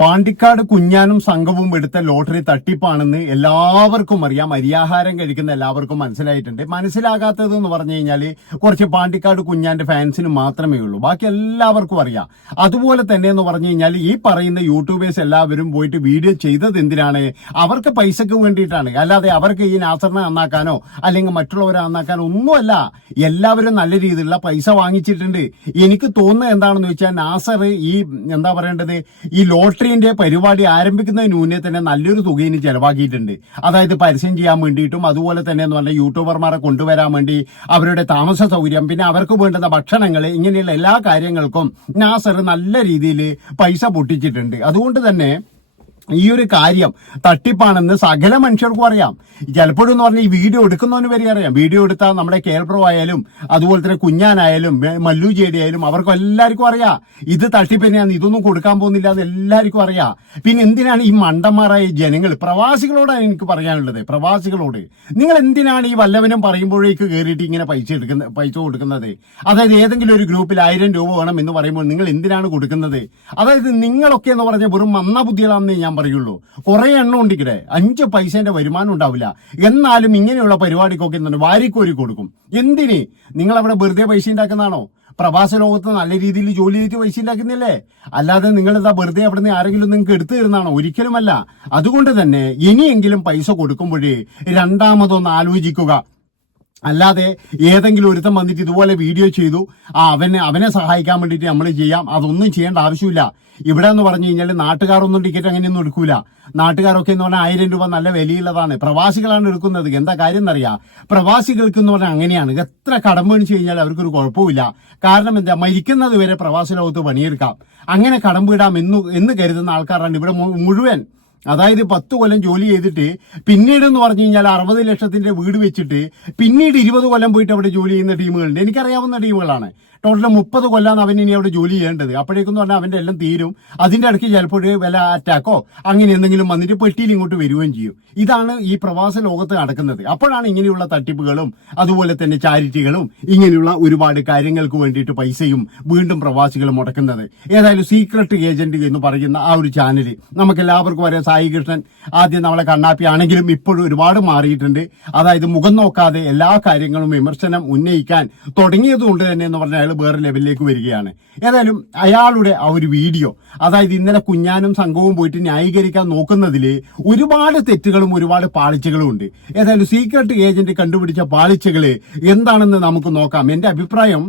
പാണ്ടിക്കാട് കുഞ്ഞാനും സംഘവും എടുത്ത ലോട്ടറി തട്ടിപ്പാണെന്ന് എല്ലാവർക്കും അറിയാം. അരിയാഹാരം കഴിക്കുന്ന എല്ലാവർക്കും മനസ്സിലായിട്ടുണ്ട്. മനസ്സിലാകാത്തത് എന്ന് പറഞ്ഞു കഴിഞ്ഞാൽ കുറച്ച് പാണ്ടിക്കാട് കുഞ്ഞാന്റെ ഫാൻസിന് മാത്രമേ ഉള്ളൂ. ബാക്കി എല്ലാവർക്കും അറിയാം. അതുപോലെ തന്നെ എന്ന് പറഞ്ഞു കഴിഞ്ഞാൽ ഈ പറയുന്ന യൂട്യൂബേഴ്സ് എല്ലാവരും പോയിട്ട് വീഡിയോ ചെയ്തത് എന്തിനാണ്? അവർക്ക് പൈസക്ക് വേണ്ടിയിട്ടാണ്. അല്ലാതെ അവർക്ക് ഈ നാസറിനെ നന്നാക്കാനോ അല്ലെങ്കിൽ മറ്റുള്ളവരെ നന്നാക്കാനോ ഒന്നുമല്ല. എല്ലാവരും നല്ല രീതിയിലുള്ള പൈസ വാങ്ങിച്ചിട്ടുണ്ട്. എനിക്ക് തോന്നുന്നത് എന്താണെന്ന് വെച്ചാൽ നാസർ ഈ എന്താ പറയേണ്ടത്? ഈ ലോട്ടറിന്റെ പരിപാടി ആരംഭിക്കുന്നതിന് മുന്നേ തന്നെ നല്ലൊരു തുക ഇനി ചെലവാക്കിയിട്ടുണ്ട്. അതായത് പരസ്യം ചെയ്യാൻ വേണ്ടിയിട്ടും അതുപോലെ തന്നെ എന്ന് പറഞ്ഞാൽ യൂട്യൂബർമാരെ കൊണ്ടുവരാൻ വേണ്ടി അവരുടെ താമസ സൗകര്യം പിന്നെ അവർക്ക് വേണ്ടുന്ന ഭക്ഷണങ്ങൾ ഇങ്ങനെയുള്ള എല്ലാ കാര്യങ്ങൾക്കും നാസർ നല്ല രീതിയിൽ പൈസ പൊട്ടിച്ചിട്ടുണ്ട്. അതുകൊണ്ട് തന്നെ ഈ ഒരു കാര്യം തട്ടിപ്പാണെന്ന് സകല മനുഷ്യർക്കും അറിയാം. ചിലപ്പോഴും എന്ന് പറഞ്ഞാൽ ഈ വീഡിയോ എടുക്കുന്നവന് വരെ അറിയാം. വീഡിയോ എടുത്താൽ നമ്മുടെ കേൾപ്രോ ആയാലും അതുപോലെ തന്നെ കുഞ്ഞാനായാലും മല്ലു ജേഡി ആയാലും അവർക്കും എല്ലാവർക്കും അറിയാം. ഇത് തട്ടിപ്പിനെയാണ് ഇതൊന്നും കൊടുക്കാൻ പോകുന്നില്ല അത് എല്ലാവർക്കും അറിയാം. പിന്നെ എന്തിനാണ് ഈ മണ്ടന്മാരായ ജനങ്ങൾ പ്രവാസികളോടാണ് എനിക്ക് പറയാനുള്ളത്. പ്രവാസികളോട്. നിങ്ങൾ എന്തിനാണ് ഈ വല്ലവനും പറയുമ്പോഴേക്ക് കയറിയിട്ട് ഇങ്ങനെ പൈസ എടുക്കുന്ന പൈസ കൊടുക്കുന്നത്? അതായത് ഏതെങ്കിലും ഒരു ഗ്രൂപ്പിൽ ആയിരം രൂപ വേണം എന്ന് പറയുമ്പോൾ നിങ്ങൾ എന്തിനാണ് കൊടുക്കുന്നത്? അതായത് നിങ്ങളൊക്കെ എന്ന് പറഞ്ഞാൽ വെറും മന്ന ബുദ്ധികളാണെന്ന് ഞാൻ പറയുള്ളൂ. കുറേ എണ്ണം ഉണ്ടിക്കടെ. അഞ്ച് പൈസേന്റെ വരുമാനം ഉണ്ടാവില്ല. എന്നാലും ഇങ്ങനെയുള്ള പരിപാടിക്കൊക്കെ എന്താണ് വാരിക്കോരി കൊടുക്കും. എന്തിന്? നിങ്ങൾ അവിടെ വെറുതെ പൈസ ഉണ്ടാക്കുന്നതാണോ? പ്രവാസ ലോകത്ത് നല്ല രീതിയിൽ ജോലി ചെയ്തിട്ട് പൈസ ഉണ്ടാക്കുന്നില്ലേ? അല്ലാതെ നിങ്ങൾ ഇതാ വെറുതെ അവിടെ നിന്ന് ആരെങ്കിലും നിങ്ങൾക്ക് എടുത്തു തരുന്നതാണോ? ഒരിക്കലുമല്ല. അതുകൊണ്ട് തന്നെ ഇനിയെങ്കിലും പൈസ കൊടുക്കുമ്പോഴേ രണ്ടാമതൊന്ന് ആലോചിക്കുക. അല്ലാതെ ഏതെങ്കിലും ഒരുത്തം വന്നിട്ട് ഇതുപോലെ വീഡിയോ ചെയ്തു. ആ അവനെ അവനെ സഹായിക്കാൻ വേണ്ടിയിട്ട് നമ്മൾ ചെയ്യാം. അതൊന്നും ചെയ്യേണ്ട ആവശ്യമില്ല. ഇവിടെ എന്ന് പറഞ്ഞു കഴിഞ്ഞാൽ നാട്ടുകാരൊന്നും ടിക്കറ്റ് അങ്ങനെയൊന്നും എടുക്കൂല. നാട്ടുകാരൊക്കെ എന്ന് പറഞ്ഞാൽ ആയിരം രൂപ നല്ല വിലയുള്ളതാണ്. പ്രവാസികളാണ് എടുക്കുന്നത്. എന്താ കാര്യം എന്നറിയാം? പ്രവാസികൾക്ക് എന്ന് പറഞ്ഞാൽ അങ്ങനെയാണ്. എത്ര കടം മേടിച്ചു കഴിഞ്ഞാൽ അവർക്കൊരു കുഴപ്പമില്ല കാരണം എന്താ? മരിക്കുന്നത് വരെ പ്രവാസി ലോകത്ത് പണിയെടുക്കാം. അങ്ങനെ കടം വീടാം എന്ന് എന്ന് കരുതുന്ന ആൾക്കാരാണ് ഇവിടെ മുഴുവൻ. അതായത് പത്ത് കൊല്ലം ജോലി ചെയ്തിട്ട് പിന്നീട് എന്ന് പറഞ്ഞു കഴിഞ്ഞാൽ അറുപത് ലക്ഷത്തിന്റെ വീട് വെച്ചിട്ട് പിന്നീട് ഇരുപത് കൊല്ലം പോയിട്ട് അവിടെ ജോലി ചെയ്യുന്ന ടീമുകളുണ്ട്. എനിക്കറിയാവുന്ന ടീമുകളാണ്. ടോട്ടൽ മുപ്പത് കൊല്ലാണ് അവൻ ഇനി അവിടെ ജോലി ചെയ്യേണ്ടത്. അപ്പോഴേക്കെന്ന് പറഞ്ഞാൽ അവന്റെ എല്ലാം തീരും. അതിന്റെ ഇടയ്ക്ക് ചിലപ്പോൾ വില അറ്റാക്കോ അങ്ങനെ എന്തെങ്കിലും വന്നിട്ട് പെട്ടിയിൽ ഇങ്ങോട്ട് വരികയും ചെയ്യും. ഇതാണ് ഈ പ്രവാസ ലോകത്ത് നടക്കുന്നത്. അപ്പോഴാണ് ഇങ്ങനെയുള്ള തട്ടിപ്പുകളും അതുപോലെ തന്നെ ചാരിറ്റികളും ഇങ്ങനെയുള്ള ഒരുപാട് കാര്യങ്ങൾക്ക് വേണ്ടിയിട്ട് പൈസയും വീണ്ടും പ്രവാസികൾ മുടക്കുന്നത്. ഏതായാലും സീക്രട്ട് ഏജന്റ് എന്ന് പറയുന്ന ആ ഒരു ചാനൽ നമുക്ക് എല്ലാവർക്കും അറിയാം. സായി കൃഷ്ണൻ ആദ്യം നമ്മളെ കണ്ണാപ്പിയാണെങ്കിലും ഇപ്പോഴും ഒരുപാട് മാറിയിട്ടുണ്ട്. അതായത് മുഖം നോക്കാതെ എല്ലാ കാര്യങ്ങളും വിമർശനം ഉന്നയിക്കാൻ തുടങ്ങിയത് കൊണ്ട് തന്നെ എന്ന് പറഞ്ഞാൽ അയാൾ വേറെ ലെവലിലേക്ക് വരികയാണ്. ഏതായാലും അയാളുടെ ആ ഒരു വീഡിയോ അതായത് ഇന്നലെ കുഞ്ഞാനും സംഘവും പോയിട്ട് ന്യായീകരിക്കാൻ നോക്കുന്നതിൽ ഒരുപാട് തെറ്റുകളും ഒരുപാട് പാളിച്ചകളും ഉണ്ട്. ഏതായാലും സീക്രട്ട് ഏജന്റ് കണ്ടുപിടിച്ച പാളിച്ചകൾ എന്താണെന്ന് നമുക്ക് നോക്കാം. എന്റെ അഭിപ്രായം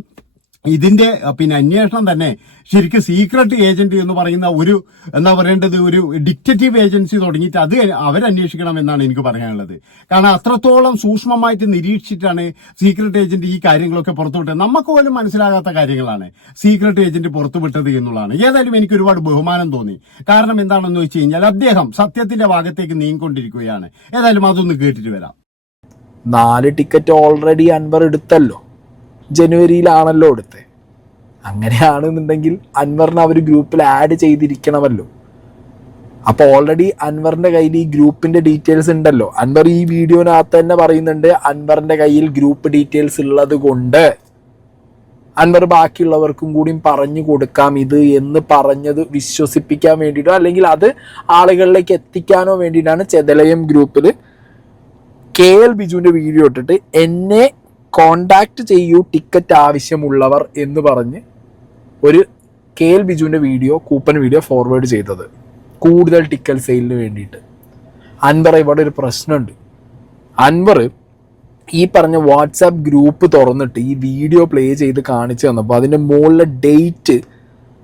ഇതിന്റെ പിന്നെ അന്വേഷണം തന്നെ ശരിക്കും സീക്രട്ട് ഏജന്റ് എന്ന് പറയുന്ന ഒരു എന്താ പറയേണ്ടത് ഒരു ഡിക്റ്റേറ്റീവ് ഏജൻസി തുടങ്ങിയിട്ട് അത് അവരന്വേഷിക്കണം എന്നാണ് എനിക്ക് പറയാനുള്ളത്. കാരണം അത്രത്തോളം സൂക്ഷ്മമായിട്ട് നിരീക്ഷിച്ചിട്ടാണ് സീക്രട്ട് ഏജന്റ് ഈ കാര്യങ്ങളൊക്കെ പുറത്തുവിട്ടത്. നമുക്ക് പോലും മനസ്സിലാകാത്ത കാര്യങ്ങളാണ് സീക്രട്ട് ഏജന്റ് പുറത്തുവിട്ടത് എന്നുള്ളതാണ്. ഏതായാലും എനിക്ക് ഒരുപാട് ബഹുമാനം തോന്നി. കാരണം എന്താണെന്ന് വെച്ച് കഴിഞ്ഞാൽ അദ്ദേഹം സത്യത്തിന്റെ ഭാഗത്തേക്ക് നീങ്ങിക്കൊണ്ടിരിക്കുകയാണ്. ഏതായാലും അതൊന്ന് കേട്ടിട്ട് വരാം. നാല് ടിക്കറ്റ് ഓൾറെഡി അൻവർ എടുത്തല്ലോ. ജനുവരിയിലാണല്ലോ എടുത്തത് അങ്ങനെയാണെന്നുണ്ടെങ്കിൽ അൻവറിനെ അവർ ഗ്രൂപ്പിൽ ആഡ് ചെയ്തിരിക്കണമല്ലോ. അപ്പോൾ ഓൾറെഡി അൻവറിന്റെ കയ്യിൽ ഈ ഗ്രൂപ്പിന്റെ ഡീറ്റെയിൽസ് ഉണ്ടല്ലോ. അൻവർ ഈ വീഡിയോനകത്ത് തന്നെ പറയുന്നുണ്ട് അൻവറിന്റെ കയ്യിൽ ഗ്രൂപ്പ് ഡീറ്റെയിൽസ് ഉള്ളത് കൊണ്ട്. അൻവർ ബാക്കിയുള്ളവർക്കും കൂടി പറഞ്ഞു കൊടുക്കാം ഇത് എന്ന് പറഞ്ഞത് വിശ്വസിപ്പിക്കാൻ വേണ്ടിയിട്ടോ അല്ലെങ്കിൽ അത് ആളുകളിലേക്ക് എത്തിക്കാനോ വേണ്ടിയിട്ടാണ് ചെതലയം ഗ്രൂപ്പിൽ കെ എൽ ബിജുവിന്റെ വീഡിയോ ഇട്ടിട്ട് എന്നെ കോണ്ടാക്ട് ചെയ്യൂ ടിക്കറ്റ് ആവശ്യമുള്ളവർ എന്ന് പറഞ്ഞ് ഒരു കെ എൽ ബിജുവിന്റെ വീഡിയോ കൂപ്പൺ വീഡിയോ ഫോർവേഡ് ചെയ്തത്. കൂടുതൽ ടിക്കറ്റ് സെയിലിന് വേണ്ടിയിട്ട്. അൻവർ ഇവിടെ ഒരു പ്രശ്നമുണ്ട്. അൻവർ ഈ പറഞ്ഞ വാട്സാപ്പ് ഗ്രൂപ്പ് തുറന്നിട്ട് ഈ വീഡിയോ പ്ലേ ചെയ്ത് കാണിച്ചു തന്നപ്പോൾ അതിന്റെ മുകളിലെ ഡേറ്റ്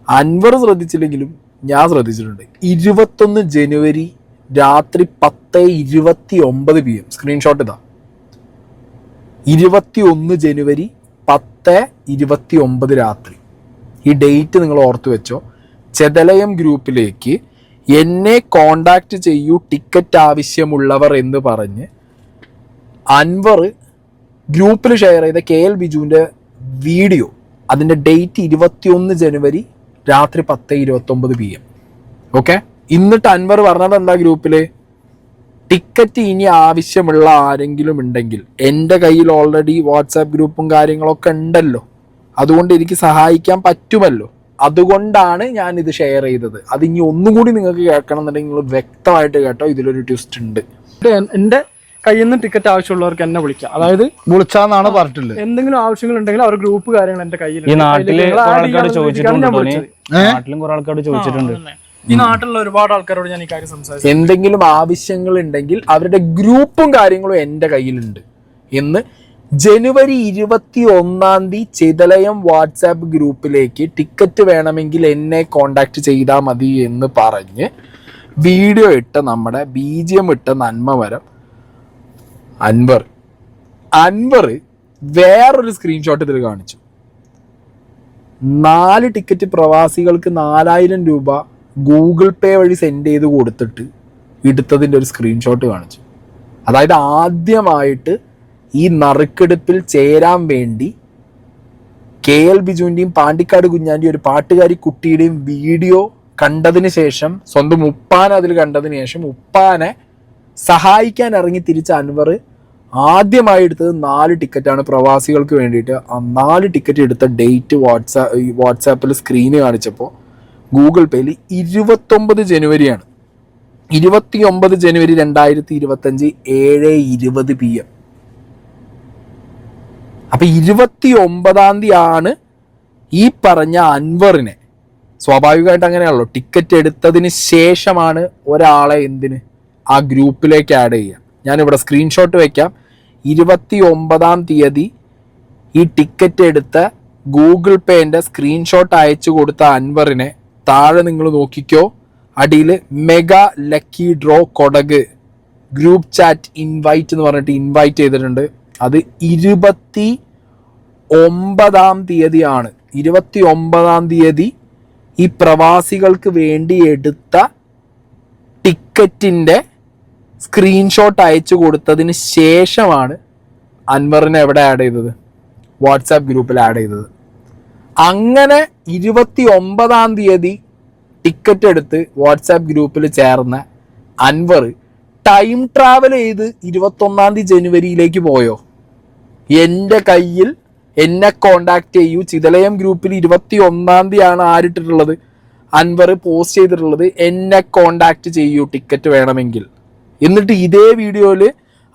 അൻവർ ശ്രദ്ധിച്ചില്ലെങ്കിലും ഞാൻ ശ്രദ്ധിച്ചിട്ടുണ്ട്. ഇരുപത്തൊന്ന് ജനുവരി രാത്രി പത്ത് ഇരുപത്തി ഒമ്പത് പി എം സ്ക്രീൻഷോട്ട് ഇതാ. ഇരുപത്തി ഒന്ന് ജനുവരി പത്ത് ഇരുപത്തി ഒമ്പത് രാത്രി. ഈ ഡേറ്റ് നിങ്ങൾ ഓർത്തു വെച്ചോ. ചെതലയം ഗ്രൂപ്പിലേക്ക് എന്നെ കോണ്ടാക്ട് ചെയ്യൂ ടിക്കറ്റ് ആവശ്യമുള്ളവർ എന്ന് പറഞ്ഞ് അൻവർ ഗ്രൂപ്പിൽ ഷെയർ ചെയ്ത കെ എൽ ബിജുവിന്റെ വീഡിയോ അതിന്റെ ഡേറ്റ് ഇരുപത്തിയൊന്ന് ജനുവരി രാത്രി പത്ത് ഇരുപത്തൊമ്പത് പി എം ഓക്കെ എന്നിട്ട് അൻവർ പറഞ്ഞത് എന്താ ഗ്രൂപ്പിൽ ടിക്കറ്റ് ഇനി ആവശ്യമുള്ള ആരെങ്കിലും ഉണ്ടെങ്കിൽ എന്റെ കയ്യിൽ ഓൾറെഡി വാട്സാപ്പ് ഗ്രൂപ്പും കാര്യങ്ങളൊക്കെ ഉണ്ടല്ലോ. അതുകൊണ്ട് എനിക്ക് സഹായിക്കാൻ പറ്റുമല്ലോ. അതുകൊണ്ടാണ് ഞാൻ ഇത് ഷെയർ ചെയ്തത്. അത് ഇനി ഒന്നും കൂടി നിങ്ങൾക്ക് കേൾക്കണം എന്നുണ്ടെങ്കിൽ നിങ്ങൾ വ്യക്തമായിട്ട് കേട്ടോ ഇതിലൊരു ട്വിസ്റ്റ് ഉണ്ട്. എന്റെ കയ്യിൽ നിന്ന് ടിക്കറ്റ് ആവശ്യമുള്ളവർക്ക് എന്നെ വിളിക്കാം. അതായത് വിളിച്ചാന്നാണ് പറഞ്ഞിട്ടുള്ളത്. എന്തെങ്കിലും ആവശ്യങ്ങൾ ഉണ്ടെങ്കിൽ അവർ ഗ്രൂപ്പ് കാര്യങ്ങൾ എന്റെ കയ്യിൽ ഈ നാട്ടിൽ കുറെ ആൾക്കാർ ചോദിച്ചിട്ടുണ്ട് നാട്ടിലും കുറെ ആൾക്കാർ ചോദിച്ചിട്ടുണ്ട്. ഈ നാട്ടിലുള്ള ഒരുപാട് ആൾക്കാരോട് ഞാൻ ഈ കാര്യം സംസാരിച്ചു. എന്തെങ്കിലും ആവശ്യങ്ങൾ ഉണ്ടെങ്കിൽ അവരുടെ ഗ്രൂപ്പും കാര്യങ്ങളും എന്റെ കയ്യിലുണ്ട്. എന്ന് ജനുവരി ഇരുപത്തി ഒന്നാം തീയതി ചിതലയം വാട്സാപ്പ് ഗ്രൂപ്പിലേക്ക് ടിക്കറ്റ് വേണമെങ്കിൽ എന്നെ കോണ്ടാക്ട് ചെയ്താൽ മതി എന്ന് പറഞ്ഞ് വീഡിയോ ഇട്ട നമ്മുടെ ബി ജി എം ഇട്ട നന്മവരം അൻവർ. അൻവർ വേറൊരു സ്ക്രീൻഷോട്ട് ഇതിൽ കാണിച്ചു. നാല് ടിക്കറ്റ് പ്രവാസികൾക്ക് നാലായിരം രൂപ ഗൂഗിൾ പേ വഴി സെൻഡ് ചെയ്ത് കൊടുത്തിട്ട് എടുത്തതിന്റെ ഒരു സ്ക്രീൻഷോട്ട് കാണിച്ചു. അതായത് ആദ്യമായിട്ട് ഈ നറുക്കെടുപ്പിൽ ചേരാൻ വേണ്ടി കെ എൽ ബിജുവിന്റെയും പാണ്ടിക്കാട് കുഞ്ഞാന്റെയും ഒരു പാട്ടുകാരി കുട്ടിയുടെയും വീഡിയോ കണ്ടതിന് ശേഷം സ്വന്തം ഉപ്പാനെ അതിൽ കണ്ടതിന് ശേഷം ഉപ്പാനെ സഹായിക്കാൻ ഇറങ്ങി തിരിച്ച അൻവർ ആദ്യമായി എടുത്തത് നാല് ടിക്കറ്റാണ് പ്രവാസികൾക്ക് വേണ്ടിയിട്ട്. ആ നാല് ടിക്കറ്റ് എടുത്ത ഡേറ്റ് വാട്സാപ്പ് വാട്സാപ്പിൽ സ്ക്രീന് കാണിച്ചപ്പോൾ ഗൂഗിൾ പേയിൽ ഇരുപത്തൊമ്പത് ജനുവരിയാണ്. ഇരുപത്തി ഒമ്പത് ജനുവരി രണ്ടായിരത്തി ഇരുപത്തഞ്ച് ഏഴ് ഇരുപത് പി എം. അപ്പൊ ഇരുപത്തി ഒമ്പതാം തീയതി ആണ് ഈ പറഞ്ഞ അൻവറിനെ. സ്വാഭാവികമായിട്ട് അങ്ങനെയാണല്ലോ. ടിക്കറ്റ് എടുത്തതിന് ശേഷമാണ് ഒരാളെ എന്തിന് ആ ഗ്രൂപ്പിലേക്ക് ആഡ് ചെയ്യുക. ഞാനിവിടെ സ്ക്രീൻഷോട്ട് വെക്കാം. ഇരുപത്തി ഒമ്പതാം തീയതി ഈ ടിക്കറ്റ് എടുത്ത ഗൂഗിൾ പേന്റെ സ്ക്രീൻഷോട്ട് അയച്ചു കൊടുത്ത അൻവറിനെ താഴെ നിങ്ങൾ നോക്കിക്കോ. അടിയിൽ മെഗാ ലക്കി ഡ്രോ കൊടക്. ഗ്രൂപ്പ് ചാറ്റ് ഇൻവൈറ്റ് എന്ന് പറഞ്ഞിട്ട് ഇൻവൈറ്റ് ചെയ്തിട്ടുണ്ട്. അത് ഇരുപത്തി ഒമ്പതാം തീയതിയാണ്. ഇരുപത്തി ഒമ്പതാം തീയതി ഈ പ്രവാസികൾക്ക് വേണ്ടി എടുത്ത ടിക്കറ്റിന്റെ സ്ക്രീൻഷോട്ട് അയച്ചു കൊടുത്തതിന് ശേഷമാണ് അൻവറിനെ എവിടെ ആഡ് ചെയ്തത്? വാട്സാപ്പ് ഗ്രൂപ്പിൽ ആഡ് ചെയ്തത്. അങ്ങനെ ഇരുപത്തി ഒമ്പതാം തീയതി ടിക്കറ്റ് എടുത്ത് വാട്സാപ്പ് ഗ്രൂപ്പിൽ ചേർന്ന അൻവർ ടൈം ട്രാവൽ ചെയ്ത് ഇരുപത്തൊന്നാം തീയതി ജനുവരിയിലേക്ക് പോയോ? എന്റെ കയ്യിൽ എന്നെ കോണ്ടാക്ട് ചെയ്യൂ. ചിതലയം ഗ്രൂപ്പിൽ ഇരുപത്തി ഒന്നാം തീയതിയാണ് ആരിട്ടിട്ടുള്ളത്. അൻവർ പോസ്റ്റ് ചെയ്തിട്ടുള്ളത് എന്നെ കോണ്ടാക്ട് ചെയ്യൂ ടിക്കറ്റ് വേണമെങ്കിൽ. എന്നിട്ട് ഇതേ വീഡിയോയിൽ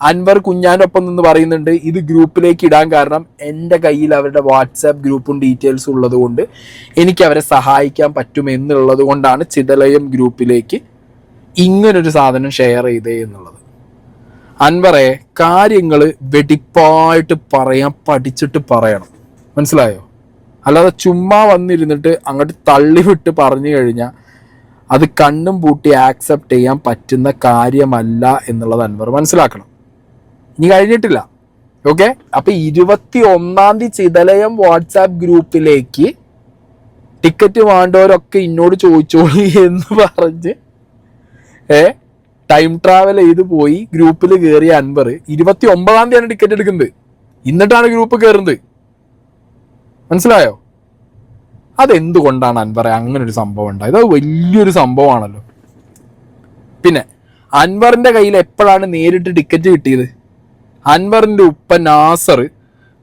അൻവർ കുഞ്ഞാന്റെ ഒപ്പം നിന്ന് പറയുന്നുണ്ട് ഇത് ഗ്രൂപ്പിലേക്ക് ഇടാൻ കാരണം എന്റെ കയ്യിൽ അവരുടെ വാട്സാപ്പ് ഗ്രൂപ്പും ഡീറ്റെയിൽസും ഉള്ളത് കൊണ്ട് എനിക്ക് അവരെ സഹായിക്കാൻ പറ്റും എന്നുള്ളത് കൊണ്ടാണ് ചിതലയം ഗ്രൂപ്പിലേക്ക് ഇങ്ങനൊരു സാധനം ഷെയർ ചെയ്തേ എന്നുള്ളത്. അൻവറെ കാര്യങ്ങൾ വെടിപ്പായിട്ട് പറയാൻ പഠിച്ചിട്ട് പറയണം. മനസ്സിലായോ? അല്ലാതെ ചുമ്മാ വന്നിരുന്നിട്ട് അങ്ങോട്ട് തള്ളിവിട്ട് പറഞ്ഞു കഴിഞ്ഞാൽ അത് കണ്ണും പൂട്ടി ആക്സെപ്റ്റ് ചെയ്യാൻ പറ്റുന്ന കാര്യമല്ല എന്നുള്ളത് അൻവർ മനസ്സിലാക്കണം. ഇനി കഴിഞ്ഞിട്ടില്ല. ഓക്കെ അപ്പൊ ഇരുപത്തി ഒന്നാം തീയതി ചിതലയം വാട്സാപ്പ് ഗ്രൂപ്പിലേക്ക് ടിക്കറ്റ് വേണ്ടവരൊക്കെ ഇന്നോട് ചോദിച്ചോളി എന്ന് പറഞ്ഞ് ഏ ടൈം ട്രാവൽ ചെയ്ത് പോയി ഗ്രൂപ്പിൽ കയറിയ അൻവർ ഇരുപത്തി ഒമ്പതാം തീയതിയാണ് ടിക്കറ്റ് എടുക്കുന്നത്. എന്നിട്ടാണ് ഗ്രൂപ്പ് കയറുന്നത് മനസ്സിലായോ? അതെന്തുകൊണ്ടാണ് അൻവറെ അങ്ങനെ ഒരു സംഭവം ഉണ്ടായത്? അത് വലിയൊരു സംഭവമാണല്ലോ. പിന്നെ അൻവറിന്റെ കയ്യിൽ എപ്പോഴാണ് നേരിട്ട് ടിക്കറ്റ് കിട്ടിയത്? അൻവറിന്റെ ഉപ്പ നാസർ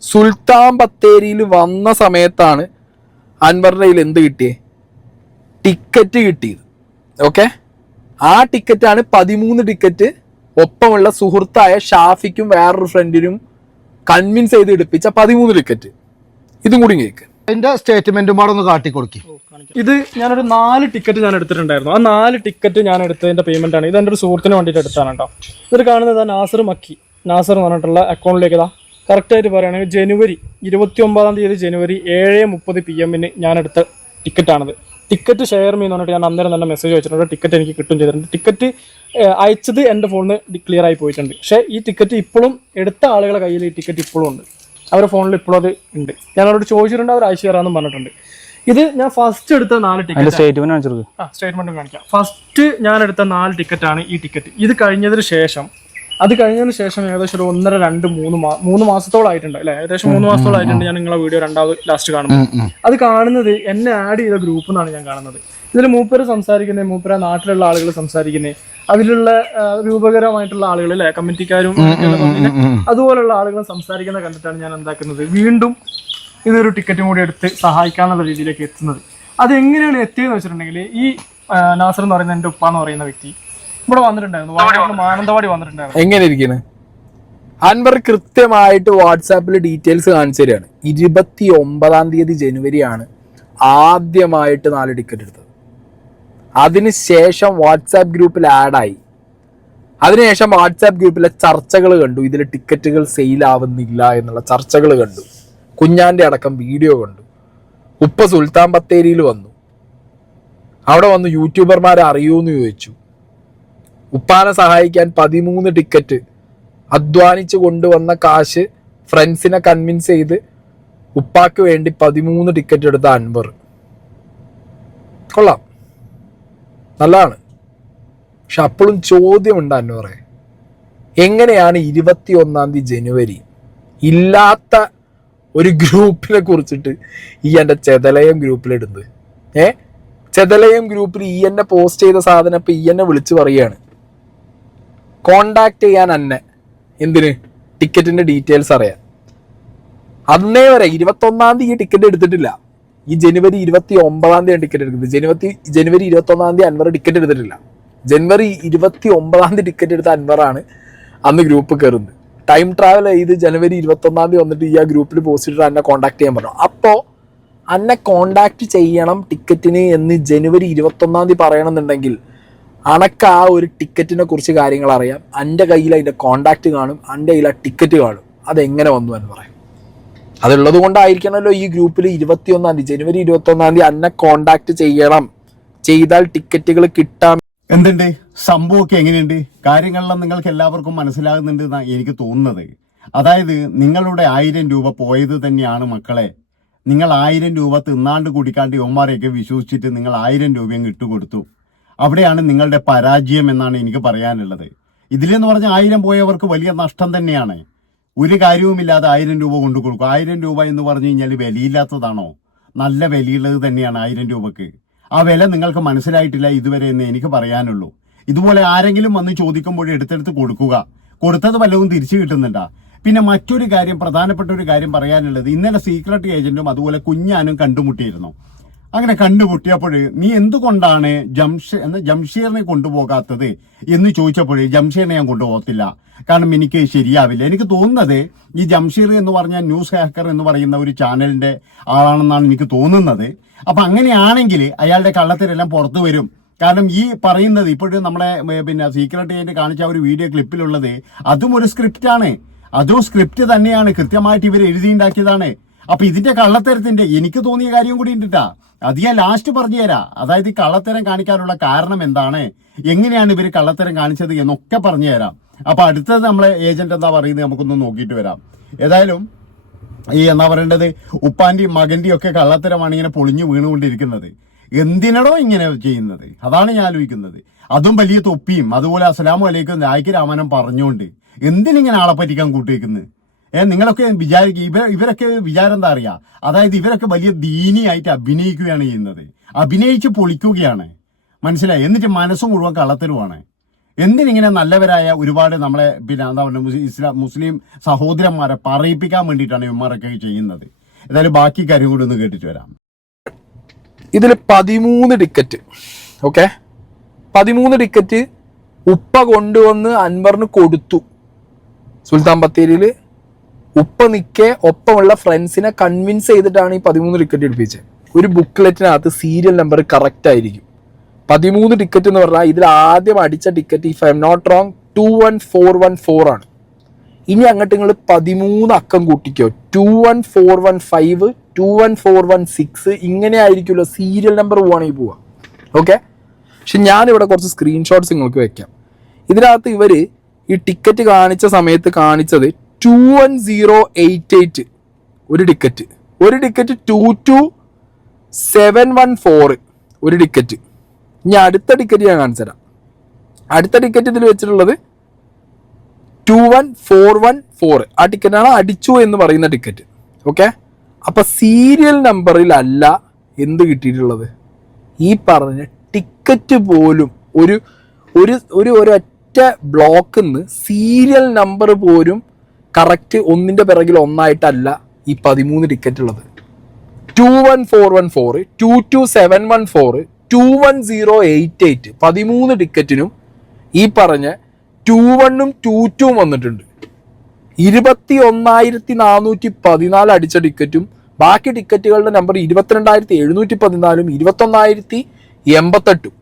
സുൽത്താൻ ബത്തേരിയിൽ വന്ന സമയത്താണ് അൻവറിന്റെ കയ്യിൽ എന്ത് കിട്ടിയേ? ടിക്കറ്റ് കിട്ടിയത്. ഓക്കെ? ആ ടിക്കറ്റാണ് പതിമൂന്ന് ടിക്കറ്റ് ഒപ്പമുള്ള സുഹൃത്തായ ഷാഫിക്കും വേറൊരു ഫ്രണ്ടിനും കൺവിൻസ് ചെയ്ത് എടുപ്പിച്ച പതിമൂന്ന് ടിക്കറ്റ്. ഇതും കൂടി കേൾക്ക് അതിന്റെ സ്റ്റേറ്റ്മെന്റും പാടെ ഒന്ന് കാട്ടിക്കൊടുക്കി. ഇത് ഞാനൊരു നാല് ടിക്കറ്റ് ഞാൻ എടുത്തിട്ടുണ്ടായിരുന്നു. ആ നാല് ടിക്കറ്റ് ഞാൻ എടുത്തതിന്റെ പേയ്മെന്റ് ആണ്. ഇത് എന്റെ ഒരു സുഹൃത്തിന് വേണ്ടിയിട്ട് എടുത്താണ് കേട്ടോ. ഇത് കാണുന്നത് നാസർ മക്കി. നാസർ എന്ന് പറഞ്ഞിട്ടുള്ള അക്കൗണ്ടിലേക്ക് ഇതാ. കറക്റ്റായിട്ട് പറയുകയാണെങ്കിൽ ജനുവരി ഇരുപത്തി ഒമ്പതാം തീയതി ജനുവരി ഏഴ് മുപ്പത് പി എമ്മിന് ഞാൻ എടുത്ത ടിക്കറ്റാണിത് ടിക്കറ്റ് ഷെയർ മീ എന്ന് പറഞ്ഞിട്ട് ഞാൻ അന്നേരം തന്നെ മെസ്സേജ് വെച്ചിട്ടുണ്ട് ടിക്കറ്റ് എനിക്ക് കിട്ടും ചെയ്തിട്ടുണ്ട്. ടിക്കറ്റ് അയച്ചത് എന്റെ ഫോണിൽ ക്ലിയർ ആയി പോയിട്ടുണ്ട്. പക്ഷേ ഈ ടിക്കറ്റ് ഇപ്പോഴും എടുത്ത ആളുകളുടെ കയ്യിൽ ഈ ടിക്കറ്റ് ഇപ്പോഴും ഉണ്ട്. അവരുടെ ഫോണിൽ ഇപ്പോഴും അത് ഉണ്ട്. ഞാൻ അവരോട് ചോദിച്ചിട്ടുണ്ട് അവർ അയച്ചു തരാമെന്നും പറഞ്ഞിട്ടുണ്ട്. ഇത് ഞാൻ ഫസ്റ്റ് എടുത്ത നാല് ടിക്കറ്റ് സ്റ്റേറ്റ്മെന്റ് കാണിക്കാം. ഫസ്റ്റ് ഞാൻ എടുത്ത നാല് ടിക്കറ്റാണ് ഈ ടിക്കറ്റ് ഇത് കഴിഞ്ഞതിന് ശേഷം അത് കഴിഞ്ഞതിന് ശേഷം ഏകദേശം ഒരു ഒന്നര രണ്ട് മൂന്ന് മാ മൂന്ന് മാസത്തോളം ആയിട്ടുണ്ട് അല്ലെ? ഏകദേശം മൂന്ന് മാസത്തോളം ആയിട്ടുണ്ട് ഞാൻ നിങ്ങളെ വീഡിയോ രണ്ടാമത് ലാസ്റ്റ് കാണുന്നത് അത് കാണുന്നത് എന്നെ ആഡ് ചെയ്ത ഗ്രൂപ്പ് എന്നാണ് ഞാൻ കാണുന്നത്. ഇതിൽ മൂപ്പര് സംസാരിക്കുന്നത് മൂപ്പര നാട്ടിലുള്ള ആളുകൾ സംസാരിക്കുന്നത് അതിലുള്ള രൂപകരമായിട്ടുള്ള ആളുകൾ അല്ലെ? കമ്മിറ്റിക്കാരും അതുപോലുള്ള ആളുകൾ സംസാരിക്കുന്ന കണ്ടിട്ടാണ് ഞാൻ എന്താക്കുന്നത്. വീണ്ടും ഇതൊരു ടിക്കറ്റും കൂടി എടുത്ത് സഹായിക്കാന്നുള്ള രീതിയിലേക്ക് എത്തുന്നത്. അത് എങ്ങനെയാണ് എത്തിയതെന്ന് വെച്ചിട്ടുണ്ടെങ്കിൽ ഈ നാസർ എന്ന് പറയുന്ന എന്റെ ഉപ്പ എന്ന് പറയുന്ന വ്യക്തി ഇവിടെ വന്നിട്ടുണ്ടായിരുന്നു. വയനാട്ടിൽ മാനന്തവാടി വന്നിട്ടുണ്ടായിരുന്നു. എങ്ങനെ ഇരിക്കുന്നത് അൻവർ കൃത്യമായിട്ട് വാട്സാപ്പിൽ ഡീറ്റെയിൽസ് കാണിച്ചു തരികയാണ്. ഇരുപത്തി ഒമ്പതാം തീയതി ജനുവരിയാണ് ആദ്യമായിട്ട് നാല് ടിക്കറ്റ് എടുത്തത്. അതിനുശേഷം വാട്സാപ്പ് ഗ്രൂപ്പിൽ ആഡായി. അതിനുശേഷം വാട്സാപ്പ് ഗ്രൂപ്പിലെ ചർച്ചകൾ കണ്ടു. ഇതിൽ ടിക്കറ്റുകൾ സെയിലാവുന്നില്ല എന്നുള്ള ചർച്ചകൾ കണ്ടു. കുഞ്ഞാന്റെ അടക്കം വീഡിയോ കണ്ടു. ഉപ്പ സുൽത്താൻ ബത്തേരിയിൽ വന്നു. അവിടെ വന്ന് യൂട്യൂബർമാരെ അറിയൂന്ന് ചോദിച്ചു. ഉപ്പാനെ സഹായിക്കാൻ പതിമൂന്ന് ടിക്കറ്റ് അധ്വാനിച്ച് കൊണ്ടുവന്ന കാശ് ഫ്രണ്ട്സിനെ കൺവിൻസ് ചെയ്ത് ഉപ്പാക്ക് വേണ്ടി പതിമൂന്ന് ടിക്കറ്റ് എടുത്ത അൻവർ. കൊള്ളാം. നല്ലതാണ്. പക്ഷെ അപ്പോഴും ചോദ്യമുണ്ട് അൻവറെ. എങ്ങനെയാണ് ഇരുപത്തി ഒന്നാം തീയതി ജനുവരി? ഇല്ലാത്ത ഒരു ഗ്രൂപ്പിനെ കുറിച്ചിട്ട് ഈ എന്റെ ചെതലയം ഗ്രൂപ്പിലിടുന്നത് ഏ? ചെതലയം ഗ്രൂപ്പിൽ ഈ എന്നെ പോസ്റ്റ് ചെയ്ത സാധനം ഇപ്പം ഈ എന്നെ വിളിച്ചു പറയുകയാണ്. കോണ്ടാക്ട് ചെയ്യാൻ അന്നെ. എന്തിന്? ടിക്കറ്റിന്റെ ഡീറ്റെയിൽസ് അറിയാൻ. അന്നേ വരെ ഇരുപത്തൊന്നാം തീയതി ഈ ടിക്കറ്റ് എടുത്തിട്ടില്ല. ഈ ജനുവരി ഇരുപത്തി ഒമ്പതാം തീയതി ടിക്കറ്റ് എടുക്കുന്നത്. ജനുവരി ജനുവരി ഇരുപത്തി ഒന്നാം തീയതി അൻവർ ടിക്കറ്റ് എടുത്തിട്ടില്ല. ജനുവരി ഇരുപത്തി ഒമ്പതാം തീയതി ടിക്കറ്റ് എടുത്ത അൻവറാണ് അന്ന് ഗ്രൂപ്പ് കയറുന്നത് ടൈം ട്രാവൽ ചെയ്ത് ജനുവരി ഇരുപത്തി ഒന്നാം തീയതി വന്നിട്ട് ഈ ആ ഗ്രൂപ്പിൽ പോസ്റ്റ് ചെയ്തിട്ട് എന്നെ കോണ്ടാക്ട് ചെയ്യാൻ പറഞ്ഞു. അപ്പോൾ അന്നെ കോണ്ടാക്ട് ചെയ്യണം ടിക്കറ്റിന് എന്ന് ജനുവരി ഇരുപത്തൊന്നാം തീയതി പറയണമെന്നുണ്ടെങ്കിൽ അണക്ക് ആ ഒരു ടിക്കറ്റിനെ കുറിച്ച് കാര്യങ്ങൾ അറിയാം. എന്റെ കയ്യിൽ അതിന്റെ കോണ്ടാക്ട് കാണും. എന്റെ കയ്യിൽ ആ ടിക്കറ്റ് കാണും. അതെങ്ങനെ വന്നു എന്ന് പറയും. അതുള്ളത് കൊണ്ടായിരിക്കണമല്ലോ ഈ ഗ്രൂപ്പിൽ ഇരുപത്തിയൊന്നാം തീയതി ജനുവരി ഇരുപത്തൊന്നാം തീയതി അന്നെ കോണ്ടാക്ട് ചെയ്യണം. ചെയ്താൽ ടിക്കറ്റുകൾ കിട്ടാം. എന്തുണ്ട്? സംഭവമൊക്കെ എങ്ങനെയുണ്ട്? കാര്യങ്ങളെല്ലാം നിങ്ങൾക്ക് എല്ലാവർക്കും മനസ്സിലാകുന്നുണ്ട് എന്നാണ് എനിക്ക് തോന്നുന്നത്. അതായത് നിങ്ങളുടെ ആയിരം രൂപ പോയത് തന്നെയാണ് മക്കളെ. നിങ്ങൾ ആയിരം രൂപ തിന്നാണ്ട് കുടിക്കാണ്ട് യുവമാരെയൊക്കെ വിശ്വസിച്ചിട്ട് നിങ്ങൾ ആയിരം രൂപയും ഇട്ടുകൊടുത്തു. അവിടെയാണ് നിങ്ങളുടെ പരാജയം എന്നാണ് എനിക്ക് പറയാനുള്ളത്. ഇതിലെന്ന് പറഞ്ഞാൽ ആയിരം പോയവർക്ക് വലിയ നഷ്ടം തന്നെയാണ്. ഒരു കാര്യവുമില്ലാതെ ആയിരം രൂപ കൊണ്ടു കൊടുക്കും. ആയിരം രൂപ എന്ന് പറഞ്ഞു കഴിഞ്ഞാൽ വിലയില്ലാത്തതാണോ? നല്ല വിലയുള്ളത് തന്നെയാണ് ആയിരം രൂപക്ക്. ആ വില നിങ്ങൾക്ക് മനസ്സിലായിട്ടില്ല ഇതുവരെ എന്ന് എനിക്ക് പറയാനുള്ളൂ. ഇതുപോലെ ആരെങ്കിലും വന്ന് ചോദിക്കുമ്പോൾ എടുത്തെടുത്ത് കൊടുക്കുക. കൊടുത്തത് വല്ലതും തിരിച്ചു കിട്ടുന്നുണ്ടാ? പിന്നെ മറ്റൊരു കാര്യം പ്രധാനപ്പെട്ട ഒരു കാര്യം പറയാനുള്ളത്. ഇന്നലെ സീക്രട്ട് ഏജന്റും അതുപോലെ കുഞ്ഞാനും കണ്ടുമുട്ടിയിരുന്നു. അങ്ങനെ കണ്ടുമുട്ടിയപ്പോൾ നീ എന്തുകൊണ്ടാണ് ജംഷ എന്ന ജംഷീറിനെ കൊണ്ടുപോകാത്തത്? എന്ന് ചോദിച്ചപ്പോൾ ജംഷീറിനെ ഞാൻ കൊണ്ടുപോകത്തില്ല. കാരണം എനിക്ക് ശരിയാവില്ല. എനിക്ക് തോന്നുന്നത് ഈ ജംഷീർ എന്ന് പറഞ്ഞ ന്യൂസ് ഹാക്കർ എന്ന് പറയുന്ന ഒരു ചാനലിന്റെ ആളാണെന്നാണ് എനിക്ക് തോന്നുന്നത്. അപ്പൊ അങ്ങനെയാണെങ്കിൽ അയാളുടെ കള്ളത്തിലെല്ലാം പുറത്തു വരും. കാരണം ഈ പറയുന്നത് ഇപ്പോഴും നമ്മുടെ പിന്നെ സീക്രട്ട് ഏജന്റ് കാണിച്ച ഒരു വീഡിയോ ക്ലിപ്പിലുള്ളത് അതും ഒരു സ്ക്രിപ്റ്റ് ആണ്. അതും സ്ക്രിപ്റ്റ് തന്നെയാണ്. കൃത്യമായിട്ട് ഇവർ എഴുതിയുണ്ടാക്കിയതാണ്. അപ്പൊ ഇതിന്റെ കള്ളത്തരത്തിന്റെ എനിക്ക് തോന്നിയ കാര്യം കൂടി ഉണ്ടിട്ടാ അത് ഞാൻ ലാസ്റ്റ് പറഞ്ഞു തരാം അതായത് ഈ കള്ളത്തരം കാണിക്കാനുള്ള കാരണം എന്താണ്? എങ്ങനെയാണ് ഇവർ കള്ളത്തരം കാണിച്ചത് എന്നൊക്കെ പറഞ്ഞു തരാം അപ്പൊ അടുത്തത് നമ്മളെ ഏജന്റ് എന്താ പറയുന്നത് നമുക്കൊന്ന് നോക്കിയിട്ട് വരാം. ഏതായാലും ഈ എന്താ പറയേണ്ടത്? ഉപ്പാന്റെയും മകന്റെയും ഒക്കെ കള്ളത്തരമാണ് ഇങ്ങനെ പൊളിഞ്ഞു വീണുകൊണ്ടിരിക്കുന്നത്. എന്തിനടോ ഇങ്ങനെ ചെയ്യുന്നത്? അതാണ് ഞാൻ ആലോചിക്കുന്നത്. അതും വലിയ തൊപ്പിയും. അതുപോലെ അസ്സലാമു അലൈക്കും രാമനം പറഞ്ഞുകൊണ്ട് എന്തിനിങ്ങനെ ആളെ പറ്റിക്കാൻ കൂട്ടിവെക്കുന്നത് ഏ നിങ്ങളൊക്കെ വിചാരിക്കുക ഇവർ ഇവരൊക്കെ വിചാരം എന്താ അറിയാം? അതായത് ഇവരൊക്കെ വലിയ ദീനിയായിട്ട് അഭിനയിക്കുകയാണ് ചെയ്യുന്നത്. അഭിനയിച്ച് പൊളിക്കുകയാണ്. മനസ്സിലായി? എന്നിട്ട് മനസ്സ് മുഴുവൻ കള്ളത്തരുവാണ് എന്തിനിങ്ങനെ നല്ലവരായ ഒരുപാട് നമ്മളെ പിന്നെ എന്താ പറയുക ഇസ്ലാം മുസ്ലിം സഹോദരന്മാരെ പറയിപ്പിക്കാൻ വേണ്ടിയിട്ടാണ് ഇവന്മാരൊക്കെ ചെയ്യുന്നത്. ഏതായാലും ബാക്കി കാര്യം കൂടി ഒന്ന് കേട്ടിട്ട് വരാം. ഇതിൽ പതിമൂന്ന് ടിക്കറ്റ്. ഓക്കെ? പതിമൂന്ന് ടിക്കറ്റ് ഉപ്പ കൊണ്ടുവന്ന് അൻവറിന് കൊടുത്തു. സുൽത്താൻ ബത്തേരിയിൽ ഉപ്പ നിൽക്കെ ഒപ്പമുള്ള ഫ്രണ്ട്സിനെ കൺവിൻസ് ചെയ്തിട്ടാണ് ഈ പതിമൂന്ന് ടിക്കറ്റ് എടുപ്പിച്ചത് ഒരു ബുക്ക്ലെറ്റിനകത്ത് സീരിയൽ നമ്പർ കറക്റ്റ് ആയിരിക്കും. പതിമൂന്ന് ടിക്കറ്റ് എന്ന് പറഞ്ഞാൽ ഇതിൽ ആദ്യം അടിച്ച ticket if I am not wrong two one four one four ആണ്. ഇനി അങ്ങോട്ട് നിങ്ങൾ പതിമൂന്ന് അക്കം കൂട്ടിക്കോ. Two one four one five two one four one six ഇങ്ങനെ ആയിരിക്കുമല്ലോ സീരിയൽ നമ്പർ പോവാണെങ്കിൽ പോവാ. ഓക്കെ പക്ഷെ ഞാനിവിടെ കുറച്ച് സ്ക്രീൻഷോട്ട്സ് നിങ്ങൾക്ക് വെക്കാം. ഇതിനകത്ത് ഇവർ ഈ ടിക്കറ്റ് കാണിച്ച സമയത്ത് കാണിച്ചത് two one zero eight eight ഒരു ടിക്കറ്റ് ഒരു ticket two two seven one four ഒരു ടിക്കറ്റ് ഇനി അടുത്ത ടിക്കറ്റ് ഞാൻ കാണിച്ചു തരാം അടുത്ത ടിക്കറ്റ് ഇതിൽ വെച്ചിട്ടുള്ളത് two one four one four ആ ടിക്കറ്റാണ് അടിച്ചു എന്ന് പറയുന്ന ടിക്കറ്റ് ഓക്കെ അപ്പം സീരിയൽ നമ്പറിലല്ല എന്ത് കിട്ടിയിട്ടുള്ളത്? ഈ പറഞ്ഞ ടിക്കറ്റ് പോലും ഒരു ഒരു ഒരു ഒരൊറ്റ ബ്ലോക്കിൽ നിന്ന് സീരിയൽ നമ്പർ പോലും കറക്റ്റ് ഒന്നിന്റെ പിറകിൽ ഒന്നായിട്ടല്ല ഈ പതിമൂന്ന് ടിക്കറ്റ് ഉള്ളത്. Two one four one four two two seven one four two one zero eight eight പതിമൂന്ന് ടിക്കറ്റിനും ഈ പറഞ്ഞ ടു വണ്ണും ടു ടുവും വന്നിട്ടുണ്ട് ഇരുപത്തി ഒന്നായിരത്തി നാനൂറ്റി പതിനാല് അടിച്ച ടിക്കറ്റും ബാക്കി ടിക്കറ്റുകളുടെ നമ്പർ ഇരുപത്തിരണ്ടായിരത്തി എഴുന്നൂറ്റി പതിനാലും ഇരുപത്തൊന്നായിരത്തി എൺപത്തെട്ടും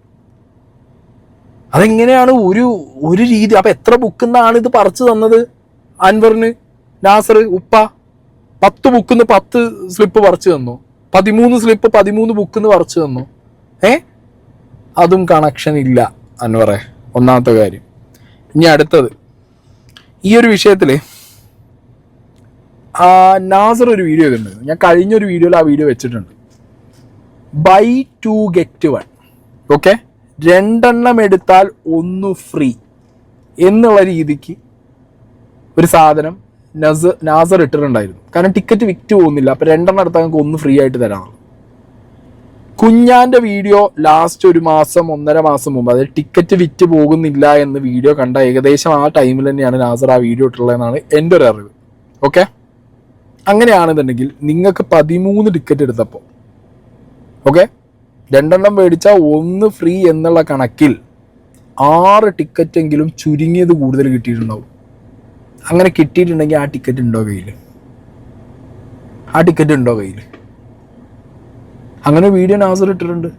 അതെങ്ങനെയാണ് ഒരു ഒരു രീതി അപ്പൊ എത്ര ബുക്കുന്നാണ് ഇത് പറിച്ചു തന്നത്? അൻവറിന് നാസർ ഉപ്പ പത്ത് ബുക്കിന്ന് പത്ത് സ്ലിപ്പ് പറിച്ചു തന്നു. പതിമൂന്ന് സ്ലിപ്പ് പതിമൂന്ന് ബുക്കിന്ന് പറിച്ചു തന്നു. ഏ? അതും കണക്ഷൻ ഇല്ല അൻവറെ. ഒന്നാമത്തെ കാര്യം. ഇനി അടുത്തത്. ഈ ഒരു വിഷയത്തിൽ ആ നാസർ ഒരു വീഡിയോ ചെയ്തിട്ടുണ്ട്. ഞാൻ കഴിഞ്ഞൊരു വീഡിയോയിൽ ആ വീഡിയോ വെച്ചിട്ടുണ്ട്. Buy two get one okay രണ്ടെണ്ണം എടുത്താൽ ഒന്ന് ഫ്രീ എന്നുള്ള രീതിക്ക് ഒരു സാധനം നസ് നാസർ ഇട്ടിട്ടുണ്ടായിരുന്നു. കാരണം ടിക്കറ്റ് വിറ്റ് പോകുന്നില്ല. അപ്പം രണ്ടെണ്ണം അടുത്ത് ഞങ്ങൾക്ക് ഒന്ന് ഫ്രീ ആയിട്ട് തരാം കുഞ്ഞാന്റെ വീഡിയോ ലാസ്റ്റ് ഒരു മാസം ഒന്നര മാസം മുമ്പ് അതായത് ടിക്കറ്റ് വിറ്റ് പോകുന്നില്ല എന്ന് വീഡിയോ കണ്ട ഏകദേശം ആ ടൈമിൽ തന്നെയാണ് നാസർ ആ വീഡിയോ ഇട്ടുള്ളതെന്നാണ് എന്റെ ഒരു അറിവ്. ഓക്കെ അങ്ങനെയാണെന്നുണ്ടെങ്കിൽ നിങ്ങൾക്ക് പതിമൂന്ന് ടിക്കറ്റ് എടുത്തപ്പോൾ ഓക്കെ രണ്ടെണ്ണം മേടിച്ചാൽ ഒന്ന് ഫ്രീ എന്നുള്ള കണക്കിൽ ആറ് ടിക്കറ്റെങ്കിലും ചുരുങ്ങിയത് കൂടുതൽ കിട്ടിയിട്ടുണ്ടാവും. അങ്ങനെ കിട്ടിയിട്ടുണ്ടെങ്കിൽ ആ ടിക്കറ്റ് ഉണ്ടോ കയ്യിൽ ആ ടിക്കറ്റ് ഉണ്ടോ കയ്യിൽ അങ്ങനെ വീഡിയോ നാസർ ഇട്ടിട്ടുണ്ട്.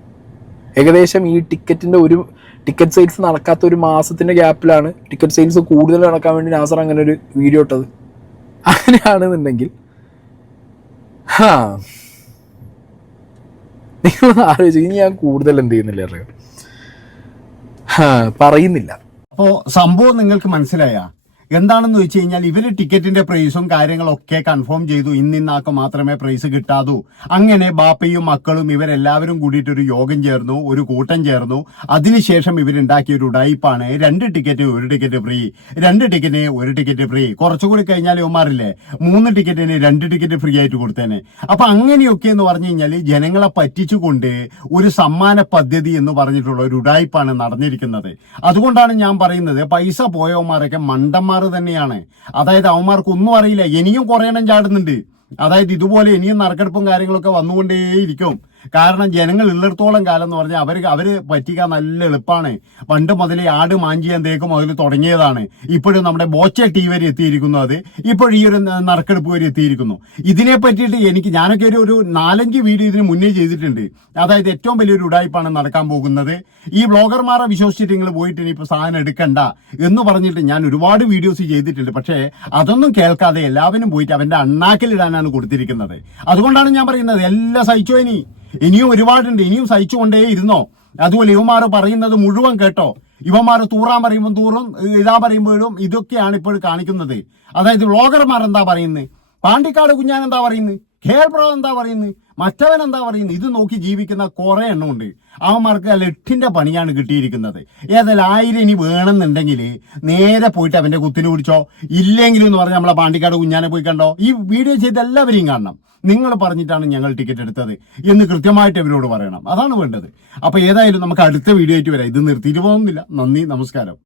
ഏകദേശം ഈ ടിക്കറ്റിന്റെ ഒരു ടിക്കറ്റ് സെയിൽസ് നടക്കാത്ത ഒരു മാസത്തിന്റെ ഗ്യാപ്പിലാണ് ടിക്കറ്റ് സെയിൽസ് കൂടുതൽ നടക്കാൻ വേണ്ടി നാസർ അങ്ങനെ ഒരു വീഡിയോ ഇട്ടത്. അങ്ങനെയാണെന്നുണ്ടെങ്കിൽ ഹാ. നിങ്ങൾ ആലോചിച്ചു ഞാൻ കൂടുതൽ എന്ത് ചെയ്യുന്നില്ല അറിയാം? പറയുന്നില്ല. അപ്പോ സംഭവം നിങ്ങൾക്ക് മനസ്സിലായ? എന്താണെന്ന് വെച്ച് കഴിഞ്ഞാൽ ഇവർ ടിക്കറ്റിന്റെ പ്രൈസും കാര്യങ്ങളൊക്കെ കൺഫേം ചെയ്തു. ഇന്നിന്നാക്ക് മാത്രമേ പ്രൈസ് കിട്ടാതൂ. അങ്ങനെ ബാപ്പയും മക്കളും ഇവരെല്ലാവരും കൂടിയിട്ട് ഒരു യോഗം ചേർന്നു ഒരു കൂട്ടം ചേർന്നു. അതിനുശേഷം ഇവരുണ്ടാക്കിയ ഒരു ഉടായിപ്പാണ്. രണ്ട് ടിക്കറ്റ് ഒരു ടിക്കറ്റ് ഫ്രീ രണ്ട് ടിക്കറ്റിന് ഒരു ടിക്കറ്റ് ഫ്രീ കുറച്ചുകൂടി കഴിഞ്ഞാൽ ഇവന്മാരില്ലേ? മൂന്ന് ടിക്കറ്റിന് രണ്ട് ടിക്കറ്റ് ഫ്രീ ആയിട്ട് കൊടുത്തേനെ. അപ്പൊ അങ്ങനെയൊക്കെ എന്ന് പറഞ്ഞു കഴിഞ്ഞാൽ ജനങ്ങളെ പറ്റിച്ചുകൊണ്ട് ഒരു സമ്മാന പദ്ധതി എന്ന് പറഞ്ഞിട്ടുള്ള ഒരു ഉടായിപ്പാണ് നടന്നിരിക്കുന്നത്. അതുകൊണ്ടാണ് ഞാൻ പറയുന്നത് പൈസ പോയവന്മാരൊക്കെ മണ്ടന്മാർ തന്നെയാണ്. അതായത് അവന്മാർക്ക് ഒന്നും അറിയില്ല. ഇനിയും കുറേ എണ്ണം ചാടുന്നുണ്ട്. അതായത് ഇതുപോലെ ഇനിയും നറുക്കെടുപ്പും കാര്യങ്ങളൊക്കെ വന്നുകൊണ്ടേയിരിക്കും. കാരണം ജനങ്ങൾ ഉള്ളിടത്തോളം കാലം എന്ന് പറഞ്ഞാൽ അവർ അവർ പറ്റിക്കാൻ നല്ല എളുപ്പമാണ് പണ്ട് മുതലേ ആട് മാഞ്ചിയാൻ തേക്കും അതിൽ തുടങ്ങിയതാണ്. ഇപ്പോഴും നമ്മുടെ ബോച്ച ടി വരെ എത്തിയിരിക്കുന്നു അത്. ഇപ്പോഴും ഈ ഒരു നറുക്കെടുപ്പ് വരെ എത്തിയിരിക്കുന്നു. ഇതിനെ പറ്റിയിട്ട് എനിക്ക് ഞാനൊക്കെ ഒരു ഒരു നാലഞ്ച് വീഡിയോ ഇതിന് മുന്നേ ചെയ്തിട്ടുണ്ട്. അതായത് ഏറ്റവും വലിയൊരു ഉടായ്പാണ് നടക്കാൻ പോകുന്നത്. ഈ ബ്ലോഗർമാരെ വിശ്വസിച്ചിട്ട് നിങ്ങൾ പോയിട്ട് ഇനിയിപ്പോൾ സാധനം എടുക്കണ്ട എന്ന് പറഞ്ഞിട്ട് ഞാൻ ഒരുപാട് വീഡിയോസ് ചെയ്തിട്ടുണ്ട്. പക്ഷേ അതൊന്നും കേൾക്കാതെ എല്ലാവരും പോയിട്ട് അവന്റെ അണ്ണാക്കിലിടാനാണ് കൊടുത്തിരിക്കുന്നത്. അതുകൊണ്ടാണ് ഞാൻ പറയുന്നത് എല്ലാം സഹിച്ചോ ഇനി? ഇനിയും ഒരുപാടുണ്ട്. ഇനിയും സഹിച്ചുകൊണ്ടേ ഇരുന്നോ? അതുപോലെ ഇവന്മാർ പറയുന്നത് മുഴുവൻ കേട്ടോ? ഇവന്മാർ തൂറാൻ പറയുമ്പോൾ തൂറും ഇതാ പറയുമ്പോഴും ഇതൊക്കെയാണ് ഇപ്പോൾ കാണിക്കുന്നത്. അതായത് വ്ളോഗർമാർ എന്താ പറയുന്നത് പാണ്ടിക്കാട് കുഞ്ഞാൻ എന്താ പറയുന്നത് ഖേൽപ്രോ എന്താ പറയുന്നത് മറ്റവൻ എന്താ പറയുന്നത് ഇത് നോക്കി ജീവിക്കുന്ന കുറെ എണ്ണമുണ്ട്. അവന്മാർക്ക് ആ ലട്ടിന്റെ പണിയാണ് കിട്ടിയിരിക്കുന്നത്. ഏതായാലും ആയിരം ഇനി വേണമെന്നുണ്ടെങ്കിൽ നേരെ പോയിട്ട് അവന്റെ കുത്തിന് പിടിച്ചോ ഇല്ലെങ്കിലും എന്ന് പറഞ്ഞാൽ നമ്മളെ പാണ്ടിക്കാട് കുഞ്ഞാനെ പോയി കണ്ടോ? ഈ വീഡിയോ ചെയ്ത് എല്ലാവരെയും കാണണം. നിങ്ങൾ പറഞ്ഞിട്ടാണ് ഞങ്ങൾ ടിക്കറ്റ് എടുത്തത് എന്ന് കൃത്യമായിട്ട് ഇവരോട് പറയണം. അതാണ് വേണ്ടത്. അപ്പൊ ഏതായാലും നമുക്ക് അടുത്ത വീഡിയോ ആയിട്ട് വരാം. ഇത് നിർത്തിയിട്ട് പോകുന്നില്ല. നന്ദി നമസ്കാരം.